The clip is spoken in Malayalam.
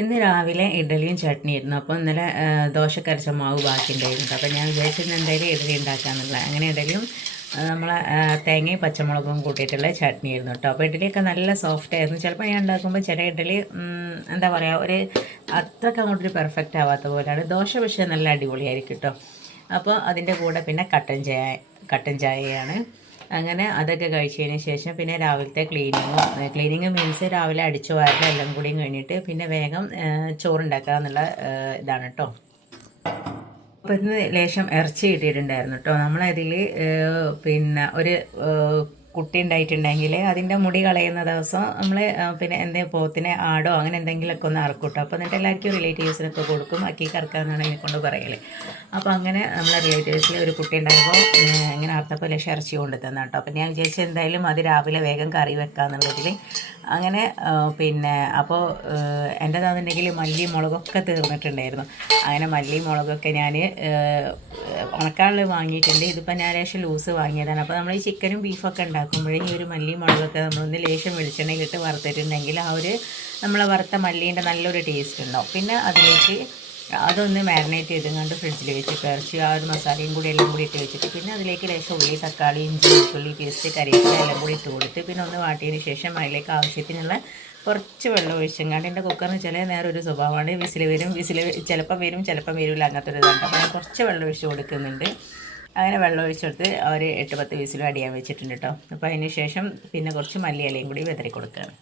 ഇന്ന് രാവിലെ ഇഡലിയും ചട്നിയായിരുന്നു. അപ്പോൾ ഇന്നലെ ദോശക്കരച്ച മാവ് ബാക്കിയുണ്ടായിരുന്നു. അപ്പോൾ ഞാൻ വിചാരിച്ചിരുന്നു എന്തായാലും ഇഡലി ഉണ്ടാക്കാമെന്നുള്ള. അങ്ങനെ ഇഡലിയും നമ്മളെ തേങ്ങയും പച്ചമുളകും കൂട്ടിയിട്ടുള്ള ചട്നിയായിരുന്നു കേട്ടോ. അപ്പോൾ ഇഡലിയൊക്കെ നല്ല സോഫ്റ്റ് ആയിരുന്നു. ചിലപ്പോൾ ഞാൻ ഉണ്ടാക്കുമ്പോൾ ചില ഇഡലി എന്താ പറയുക, ഒരു അത്രയ്ക്ക് അങ്ങോട്ടൊരു പെർഫെക്റ്റ് ആവാത്ത പോലെയാണ്. ദോശ പക്ഷേ നല്ല അടിപൊളിയായിരിക്കും കേട്ടോ. അപ്പോൾ അതിൻ്റെ കൂടെ പിന്നെ കട്ടൻ ചായയാണ്. അങ്ങനെ അതൊക്കെ കഴിച്ചതിന് ശേഷം പിന്നെ രാവിലത്തെ ക്ലീനിങ് മീൻസ് രാവിലെ അടിച്ചു വാരലും എല്ലാം കൂടിയും കഴിഞ്ഞിട്ട് പിന്നെ വേഗം ചോറുണ്ടാക്കുക എന്നുള്ള ഇതാണ് കേട്ടോ. അപ്പോൾ ഇന്ന് ലേശം ഇറച്ചി കിട്ടിയിട്ടുണ്ടായിരുന്നു കേട്ടോ. നമ്മളതിൽ പിന്നെ ഒരു കുട്ടി ഉണ്ടായിട്ടുണ്ടെങ്കിൽ അതിൻ്റെ മുടി കളയുന്ന ദിവസം നമ്മൾ പിന്നെ എന്തെങ്കിലും പോത്തിനെ ആടോ അങ്ങനെ എന്തെങ്കിലുമൊക്കെ ഒന്ന് അറക്കൂട്ടോ. അപ്പോൾ എന്നിട്ട് എല്ലാവർക്കും റിലേറ്റീവ്സിനൊക്കെ കൊടുക്കും. അക്കി കറക്കാമെന്നാണ് എന്നെ കൊണ്ട് പറയല്. അപ്പോൾ അങ്ങനെ നമ്മളെ റിലേറ്റീവ്സിൽ ഒരു കുട്ടി ഉണ്ടായപ്പോൾ ഇങ്ങനെ അറുത്തപ്പോൾ ലക്ഷം ഇറച്ചി കൊണ്ട് തന്നെ കേട്ടോ. അപ്പോൾ ഞാൻ വിചാരിച്ചു എന്തായാലും അത് രാവിലെ വേഗം കറി വെക്കാമെന്നുള്ളതിൽ അങ്ങനെ പിന്നെ അപ്പോൾ എൻ്റെതാണെന്നുണ്ടെങ്കിൽ മല്ലി മുളകൊക്കെ തീർന്നിട്ടുണ്ടായിരുന്നു. അങ്ങനെ മല്ലി മുളകൊക്കെ ഞാൻ ഉണക്കാനുള്ളത് വാങ്ങിയിട്ടുണ്ട്. ഇതിപ്പോൾ ഞാൻ ലേശം ലൂസ് വാങ്ങിയതാണ്. അപ്പോൾ നമ്മൾ ഈ ചിക്കനും ബീഫൊക്കെ ഉണ്ടാക്കുമ്പോഴേ ഈ ഒരു മല്ലി മുളകൊക്കെ നമ്മളൊന്ന് ലേശം വെളിച്ചെണ്ണയിലിട്ട് വറുത്തിട്ടുണ്ടെങ്കിൽ ആ ഒരു നമ്മളെ വറുത്ത മല്ലീൻ്റെ നല്ലൊരു ടേസ്റ്റ് ഉണ്ടാവും. പിന്നെ അതിലേക്ക് അതൊന്ന് മാരിനേറ്റ് ചെയ്തുകൊണ്ട് ഫ്രിഡ്ജിൽ വെച്ചിട്ട് ഇറച്ചി ആ ഒരു മസാലയും കൂടി എല്ലാം കൂടി ഇട്ട് വെച്ചിട്ട് പിന്നെ അതിലേക്ക് ലേശം ഉള്ളി, തക്കാളി, ഇഞ്ചി, വെളുത്തുള്ളി പേസ്റ്റ്, കറിവേപ്പില എല്ലാം കൂടി ഇട്ട് കൊടുത്ത് പിന്നെ ഒന്ന് വാട്ടിയതിന് ശേഷം അതിലേക്ക് ആവശ്യത്തിനുള്ള കുറച്ച് വെള്ളം ഒഴിച്ചെങ്ങാണ്ട്. എൻ്റെ കുക്കറിന് ചില നേരം ഒരു സ്വഭാവമാണ്, വിസിൽ ചിലപ്പം വരും ചിലപ്പം വരില്ല, അങ്ങനത്തെ ഒരു ഇതാണ്. അപ്പോൾ ഞാൻ കുറച്ച് വെള്ളം ഒഴിച്ച് കൊടുക്കുന്നുണ്ട്. അങ്ങനെ വെള്ളം ഒഴിച്ചെടുത്ത് ഒരു 8-10 വിസിലും അടിയാൻ വെച്ചിട്ടുണ്ട് കേട്ടോ. അപ്പോൾ അതിന് ശേഷം പിന്നെ കുറച്ച് മല്ലിയിലയും കൂടി വിതറി കൊടുക്കുകയാണ്.